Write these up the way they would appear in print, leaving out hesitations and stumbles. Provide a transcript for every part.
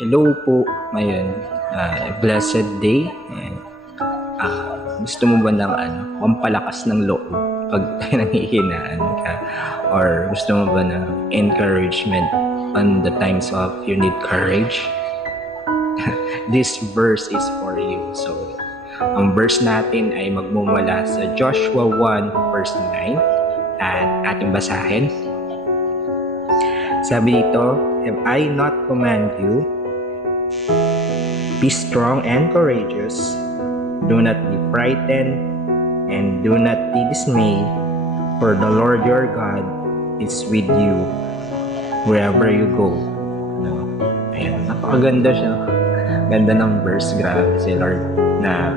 Hello po, ngayon, blessed day. And, gusto mo ba ng pampalakas ng loob pag nanghihinaan ka? Or gusto mo ba ng encouragement on the times of you need courage? This verse is for you. So, ang verse natin ay magmumula sa Joshua 1 verse 9 at ating basahin. Sabi dito, have I not command you? Be strong and courageous. Do not be frightened and do not be dismayed, for the Lord your God is with you wherever you go. Ayan, napakaganda siya. Ganda ng verse, grabe si Lord, na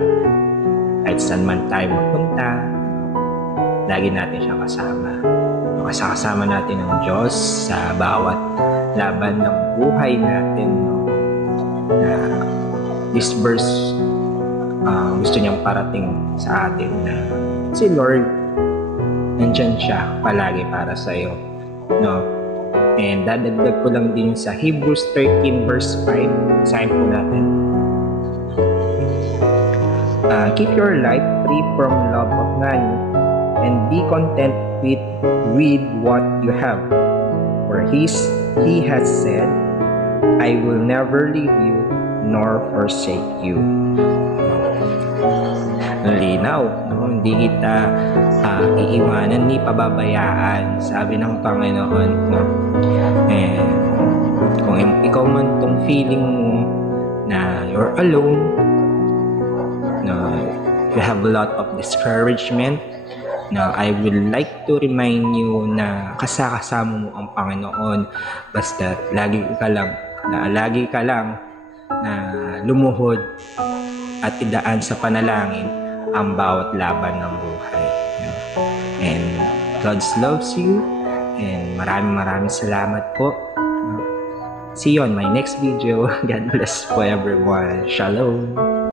kahit saan man tayo magpunta, lagi natin siya kasama. Kasama natin ang Diyos sa bawat laban ng buhay natin. Na this verse, gusto niyang parating sa atin na si Lord, nandyan siya palagi para sa iyo. No? And dadagdag ko lang din sa Hebrews 13 verse 5. Basahin po natin. Keep your life free from love of money and be content with what you have. For He has said, I will never leave you nor forsake you. Linaw, no? Hindi kita iiwanan ni pababayaan, sabi ng Panginoon. No? And kung ikaw man tong feeling mo na you're alone, no, you have a lot of discouragement, no, I would like to remind you na kasama mo ang Panginoon. Basta lagi ka lang na lumuhod at idaan sa panalangin ang bawat laban ng buhay. And God loves you, and maraming salamat po. See you on my next video. God bless po everyone. Shalom.